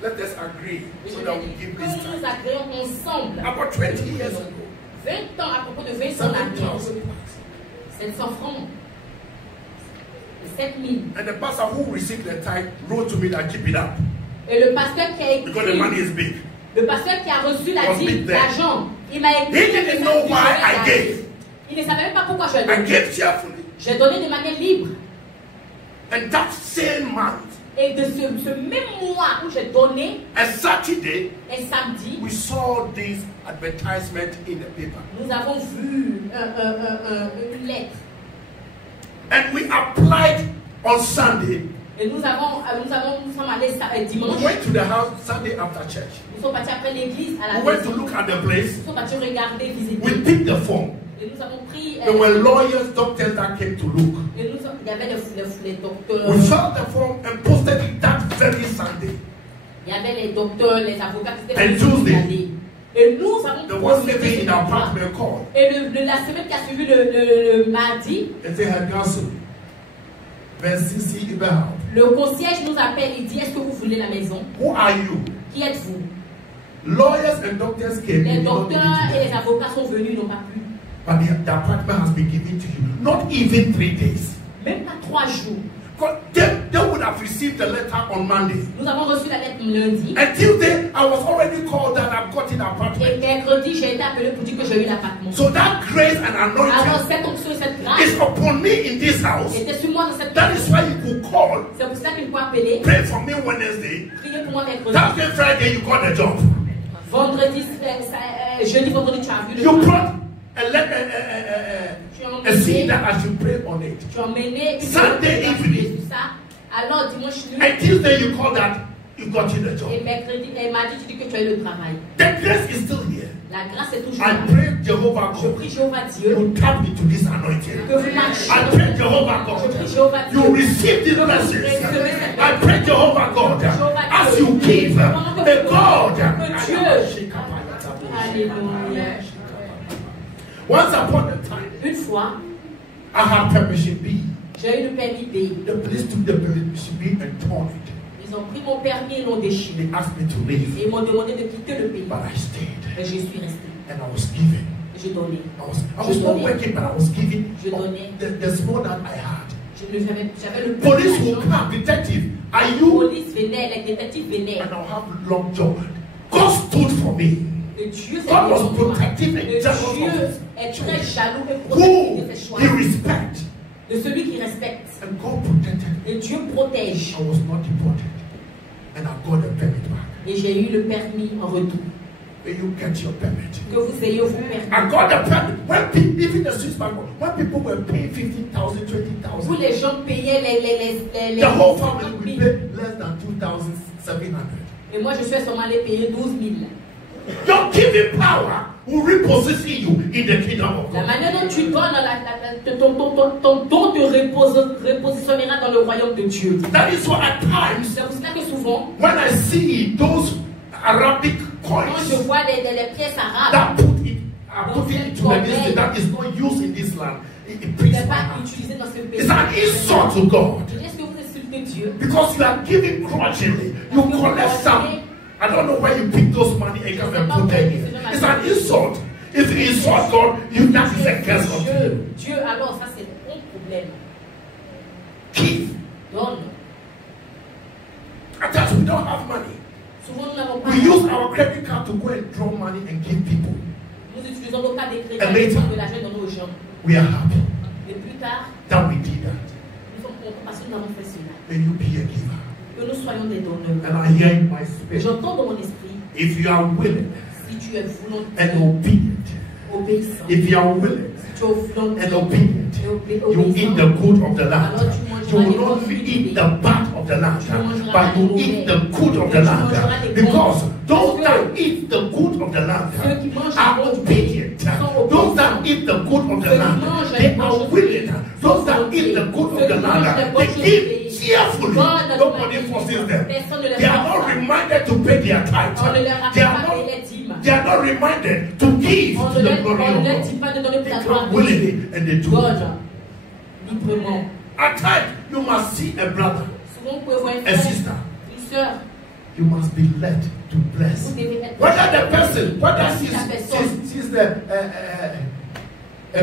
let us agree so that we give this time. Nous agréons ensemble. About 20 years ago. 20 ans, à propos de 20 ans en arrière. 700 francs. 7000. And the pastor who received the tithe wrote to me that keep it up. Et le pasteur qui a écrit, because the money is big. Le pasteur qui a reçu la dîme d'argent, il m'a écrit. He didn't know why I gave. Il ne savait même pas pourquoi je I gave cheerfully. J'ai donné de manière libre. And that same month, et de ce même mois où j'ai donné, a Saturday, et samedi, we saw this advertisement in the paper. Nous avons vu une lettre. And we applied on Sunday. Et nous sommes allés dimanche. We went to the house Sunday after church. Nous sommes partis après l'église à la we went to look at the place. Nous sommes partis regarder, visiter. We picked the form. Et nous avons pris. There were lawyers, doctors that came to look. Et il y avait les docteurs. We filled the form and posted it that very Sunday. Il y avait les docteurs, les avocats qui étaient and Tuesday. Et nous avons the one living in our apartment called. Et la semaine qui a suivi le mardi. And they had counsel. Le concierge nous appelle, il dit, est-ce que vous voulez la maison? Who are you? Qui êtes-vous? Lawyers and doctors came. Les docteurs et les avocats sont venus, ils n'ont pas pu. But the apartment has been given to you. Not even 3 days. Même pas 3 jours. They would have received the letter on Monday. Nous avons reçu la lettre lundi. And Tuesday, I was already called that I've got an apartment. Et mercredi, j'ai été appelé pour dire que j'ai eu l'appartement. So that grace and anointing alors, cette onction et cette grâce is upon me in this house. Était sur moi dans cette that is why you could call. C'est pour ça qu'il faut appeler. Pray for me Wednesday. Priez pour moi mercredi. Thursday, Friday, you got a job. Vendredi, jeudi, vendredi, tu as vu le you travail. brought a seed that I should pray on it. Tu as emmené Sunday evening. Alors dimanche nuit. And Tuesday you call that you got you the job. Et mercredi et mardi tu dis que tu as eu le travail. The grace is still here. La grâce est toujours I là. pray Jehovah God. Je prie Jéhovah Dieu. You tap into this anointing. Que vous marchiez. I pray Jehovah God. Je prie Jéhovah Dieu. You receive this message. I pray Jehovah God. As you give, the God. Alléluia. Once upon a time, une fois, I had permission B. J'ai eu le permis B. The police took the permission B and torn it. Ils ont pris mon permis et l'ont déchiré. They asked me to leave. Et ils m'ont demandé de quitter le pays. But I stayed. Et je suis resté. And I was giving. Je donnais. I was not working, but I was giving. Je donnais. The small that I had. J'avais le police will come, detective. Are you? Police venait, les détectives venaient. And I'll have a long job. God stood for me. God was protective and jealous Dieu of est très jaloux et who protecteur de ses choix. he respect. De celui qui respecte. And God protected me. Et Dieu protège. I was not deported. And I got the permit back. Et j'ai eu le permis en retour. When you get your permit. Que vous ayez vos permis. I got the permit. When people, even the Swiss bank, when people were paying 50,000, 20,000. Où les gens payaient les the whole family will pay less than 2,700. Et moi je suis seulement allé payer 12 000. Your giving power will reposition you in the kingdom of God. La manière dont tu donnes, ton don te repositionnera dans le royaume de Dieu. That is why at times, c'est pour cela que souvent, when I see those Arabic coins, quand je vois les pièces arabes, that put it into the list that is not used in this land, it brings pas utilisé dans ce pays. It's an insult to God. Est-ce que vous de Dieu. Because you are giving grudgingly. You collect some. I don't know where you pick those money and come and put them here. It's an insult. If you insult God, that is a curse of Dieu, alors ça c'est un problème. Give. Donne. At times we don't have money. Souvent nous n'avons pas. We use our credit card to go and draw money and give people. Nous utilisons nos cartes de crédit pour que l'argent donne aux gens. We are happy. Et plus tard, that we did that. Nous sommes contents parce que nous avons fait cela. May you be a giver. Que nous soyons des donneurs. And I hear in my spirit. J'entends dans mon esprit. If you are willing. Si tu es volontaire. And obedient. Obéissant. If you are willing. Si tu es volontaire. And obedient. You eat the good of the land. You will not eat the bad of the land, but you eat the good of the land. Because those that eat the good of the land are obedient. Those that eat the good of the land, they are willing. Those that eat the good of the land, they give cheerfully. Nobody forces them. They are not reminded to pay their tithe. They are not reminded to give to the glory of God. They come willingly and they do it. At times, you must see a brother, a sister. You must be led to bless. Whether the person, whether she's the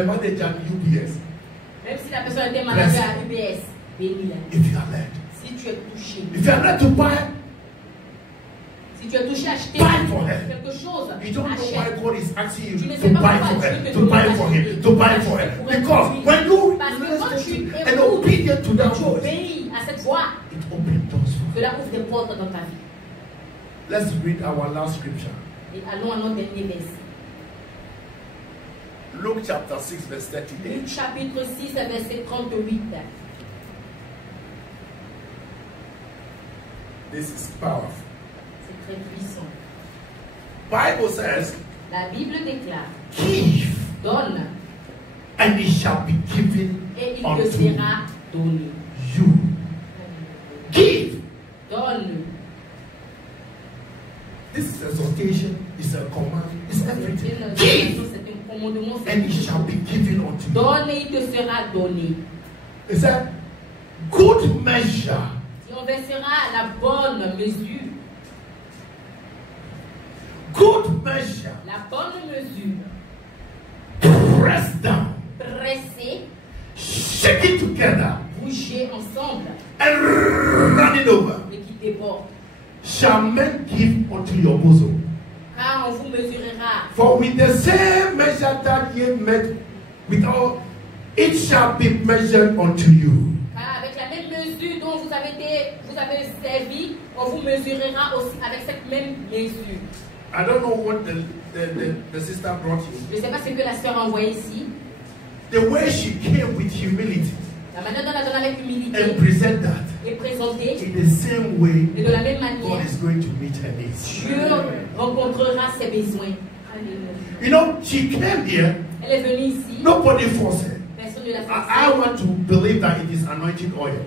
manager at UBS. Même si la personne était manager à UBS, if you are led. Si tu es touché. If you are led to buy. Si tu es touché à acheter quelque chose, you don't know why God is asking you to buy for her, to buy for him, to buy for her. Because when you listen and obedient to that voice, à cette voix, it opens doors. Cela ouvre des portes dans ta vie. Let's read our last scripture. Et allons à notre dernier verset. Luke chapter 6 verse 38. Luc chapitre 6 verset 38. This is powerful. C'est très puissant. Bible says, la Bible déclare, give, donne, and it shall be given et il te sera donné. You. Give. Donne. This is exhortation, it's a command, it's everything. Give, and it shall be given unto you. Donne et il te sera donné. It said, good measure. Et on versera la bonne mesure. Good measure. La bonne mesure. Press down. Presser. Shake it together. Bouger ensemble. And run it over. Et qui déborde. Shall men give unto your bosom. Car on vous mesurera. For with the same measure that ye met withal, it shall be measured unto you. Car avec la même mesure dont vous avez servi, on vous mesurera aussi avec cette même mesure. I don't know what the sister brought you. Je ne sais pas ce que la sœur a envoyé ici. The way she came with humility. La manière dont elle a donné avec humilité. And present that. Et présenter. In the same way. Et de la même manière. God is going to meet her needs. Dieu rencontrera ses besoins. Alléluia. You know, she came here. Elle est venue ici. Nobody forced her. Personne ne l'a forcé. I want to believe that it is anointing oil.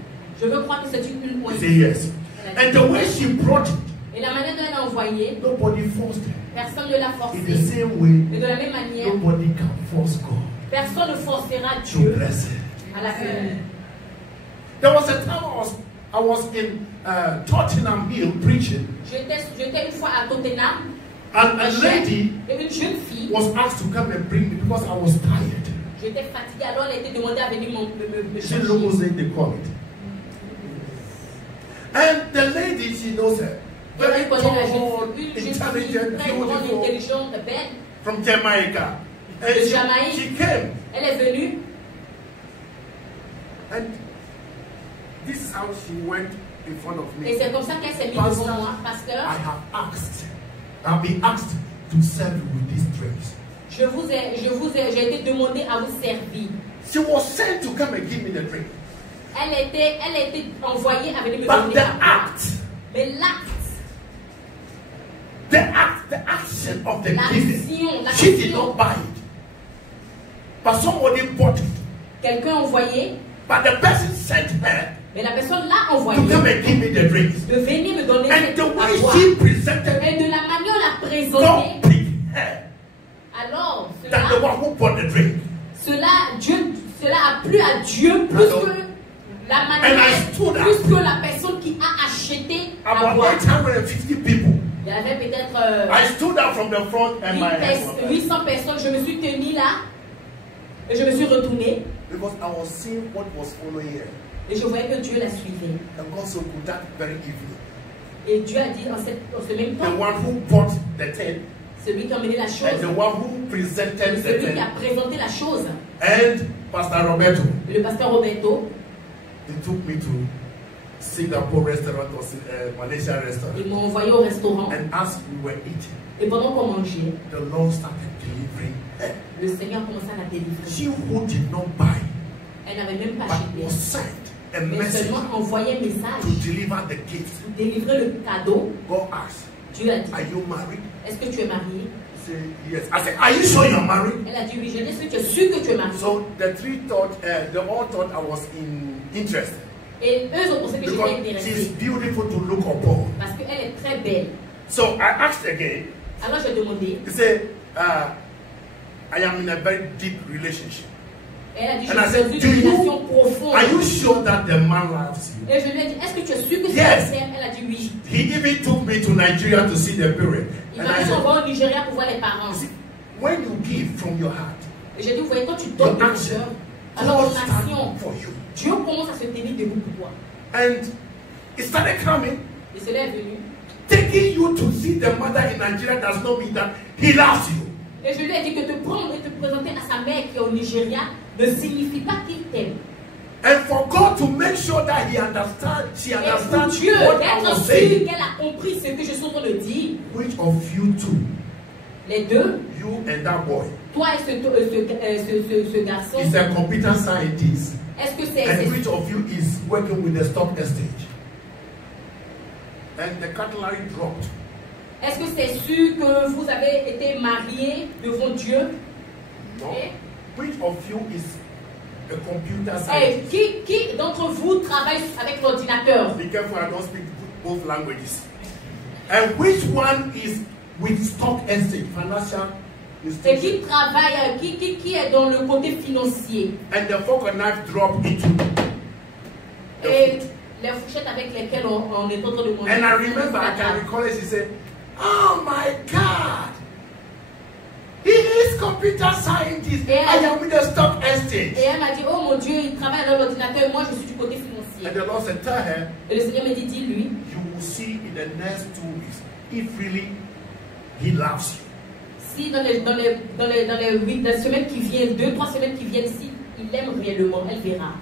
Je veux croire que c'est une huile oil. Say yes. And the way she brought it. Et la manière dont elle a envoyé, nobody forced her. Personne ne l'a forcé. In the same way, et de la même manière, nobody can force God. Personne ne forcera Dieu à la faire. There was a time I was in Tottenham Hill preaching. J'étais une fois à Tottenham. And a lady une jeune fille was asked to come and bring me because I was tired. J'étais fatiguée, alors elle était demandée à venir me She knows they call it. And the lady, she knows her. Very tall, intelligent, beautiful, from Jamaica. And she came. Elle est venue. And this is how she went in front of me. Et c'est comme ça qu'elle s'est mise devant moi, pasteur. I've been asked to serve you with these drinks. J'ai été demandé à vous servir. She was sent to come and give me the drink. Elle a été envoyée à venir me donner la drink. Mais l'acte. The action of the giving, she did not buy it. But somebody bought it. Quelqu'un a envoyé. But the person sent her. Mais la personne l'a envoyé. To come and give me the drinks. De venir me donner and the way she presented. Et de la manière dont elle l'a présenté. Alors, that the one who bought the drink. Cela a plu à Dieu plus que La And I stood up. plus que la personne qui a acheté la About boîte. 850 people. Il y avait peut-être I stood up from the front and my head was 800 personnes. Je me suis tenue là et je me suis retournée. because I was seeing what was following her. Et je voyais que Dieu la suivait. And God so good that very evening. Et Dieu a dit en ce même The temps, one who bought the tent celui qui a mené la chose, and the one who presented the celui qui a tent présenté la chose, and Pastor Roberto. le pasteur Roberto, They took me to Singapore restaurant or Malaysia restaurant. ils m'ont envoyé au restaurant. And as we were eating, Et pendant qu'on mangeait, the Lord started delivering her. le Seigneur commençait à la délivrer. She who did not buy, Elle n'avait même pas but acheté, was sent a mais message seulement envoyé un to message deliver the gift. pour délivrer le cadeau. God asked, Dieu a dit, are you married? est-ce que tu es marié? He said, yes. I said, are you sure you're married? Elle a dit oui. Je dis, est-ce que tu es sûr que tu es marié? So the three thought, they all thought I was interested. Et eux ont pensé que j'étais Because intéressée she's beautiful to look upon. parce qu'elle est très belle. So I asked again. Alors j'ai demandé, He said, I am in a very deep relationship. elle a dit, je And I suis said, dans do une you, relation profonde. are you sure that the man loves you? Et je lui ai dit, est-ce que tu es sûr que c'est Yes. sincère? Elle a dit oui. He even took me to Nigeria to see the parent. Il And m'a I dit said, on va au Nigeria pour voir les parents. you see, when you give from your heart, Et j'ai dit, vous voyez, quand tu donnes de ton action, cœur, alors God ton action, stand for you. Dieu commence à se tenir debout pour toi. And it started coming. Et cela est venu. Taking you to see the mother in Nigeria does not mean that he loves you. Et je lui ai dit que te prendre et te présenter à sa mère qui est au Nigeria ne signifie pas qu'il t'aime. And for God to make sure that she Et pour understands Dieu, what I d'être was sûr saying. qu'elle a compris ce que je suis en train de dire. Which of you two, Les deux, you and that boy, toi et ce garçon, is a computer scientist? est-ce que c'est... And which of you is working with the stock exchange? And the cutlery dropped. Est-ce que c'est sûr que vous avez été mariés devant Dieu? No. Eh? Which of you is a computer Et scientist? qui d'entre vous travaille avec l'ordinateur? Be careful, I don't speak both languages. And which one is with stock exchange, financial Et institution? qui travaille, qui est dans le côté financier? And the fork and knife dropped into the Et food. les fourchettes avec lesquelles on est en train de manger. And I remember, I can recall it, she said, oh my God, he is computer scientist. Yeah. I am with the stock exchange. Et elle m'a dit, oh mon Dieu, il travaille dans l'ordinateur et moi je suis du côté financier. And the Lord said, tell her, Et le Seigneur me dit, dis-lui, you will see in the next 2 weeks if really he loves you. si dans les semaines qui viennent, 2-3 semaines qui viennent, si il aime réellement, elle verra.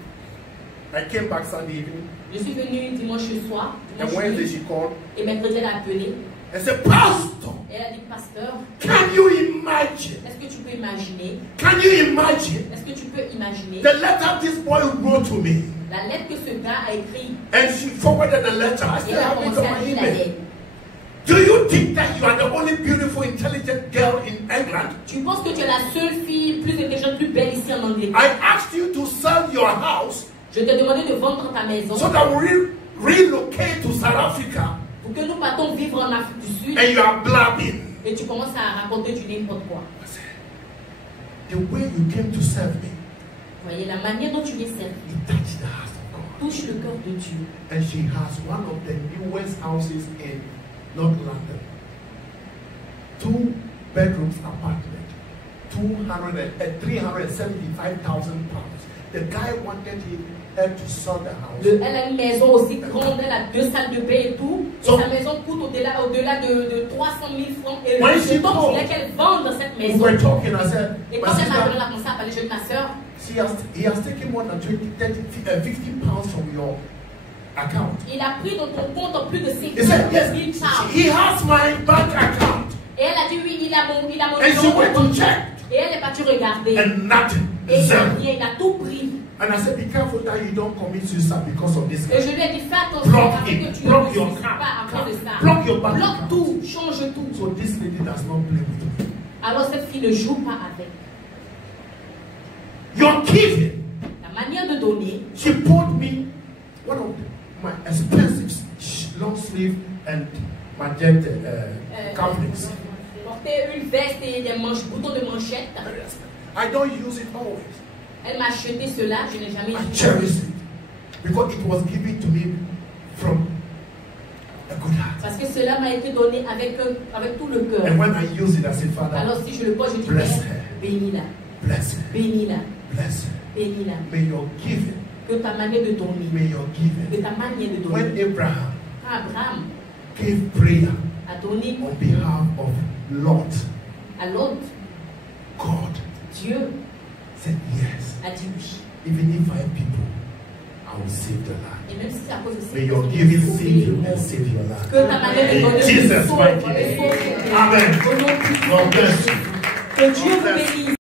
I came back Sunday evening, Je suis venue dimanche soir, and dimanche Wednesday nuit, she called et mercredi elle a appelé. and said, Pastor, Et elle a dit, pasteur, can you imagine? est-ce que tu peux imaginer? Can you imagine Est-ce que tu peux imaginer the letter this boy wrote to me? la lettre que ce gars a écrite? And she forwarded the letter. I Et still elle a have it commencé on à my lire la email. lettre. Do you think that you are the only beautiful, intelligent girl in England? Tu penses que tu es la seule fille plus intelligente, plus belle ici en Angleterre? I asked you to sell your house Je t'ai demandé de vendre ta maison so that we relocate to South Africa, pour que nous partons vivre en Afrique du Sud and you are blabbing. et tu commences à raconter du n'importe quoi. I said, the way you came to serve me, Vous voyez, la manière dont tu es servi it touched the heart of God. touche le cœur de Dieu. And she has one of the newest houses in North London. 2 bedrooms apartment, 375,000 pounds. The guy wanted her to sell the house. Elle a une maison aussi grande, elle a 2 salles de bain et tout. Et So- sa maison coûte au-delà de 300 000 francs. Et When le she temps called, voulait qu'elle vende cette We maison. were talking, I said, Et my quand elle m'a appelé, sister, on a commencé à parler, je dis, ma soeur, he has taken more than 50 pounds from your account. il a pris dans ton compte plus de 50 He said, 000 yes, pounds. he has my bank account. Et elle a dit, oui, il a mon And she numéro went de to compte. check, Et elle est partie regarder. and nothing. Et il n'a Zero. rien, il a tout pris. And I said, be careful that you don't commit suicide because of this Et guy. je lui ai dit, fais attention Block parce it. que tu Block ne your réussis pas à cause de ça. Block your bank Bloque account. tout, change tout. So this lady does not play with you. Alors cette fille ne joue pas avec. Your giving. La manière de donner, She bought me one of my expensive long sleeve and magenta cufflinks. porter une veste et des boutons de manchette. Very expensive. I don't use it always. Elle m'a acheté cela, je n'ai jamais I utilisé. cherish it. Because it was given to me from a good heart. Parce que cela m'a été donné avec tout le cœur. And when I use it, I say, Father, alors si je le pose, je dis, bless Père, her. bénis-la. Bless her. Bénis-la. Bless her. Bénis-la. May your giving, Que ta manière de donner. may your giving. Que ta manière de donner. When Abraham Abraham gave prayer a donné on behalf of Lot, à Lot, God Dieu said yes. a dit oui. Even if 5 people, I will save the land. Et même si c'est à cause de ça, May your giving save you and save your land. que ta manière de donner In Jesus' sauve, mighty name. sauve. Amen. Au nom de Christ. God bless you. Que Dieu vous bénisse.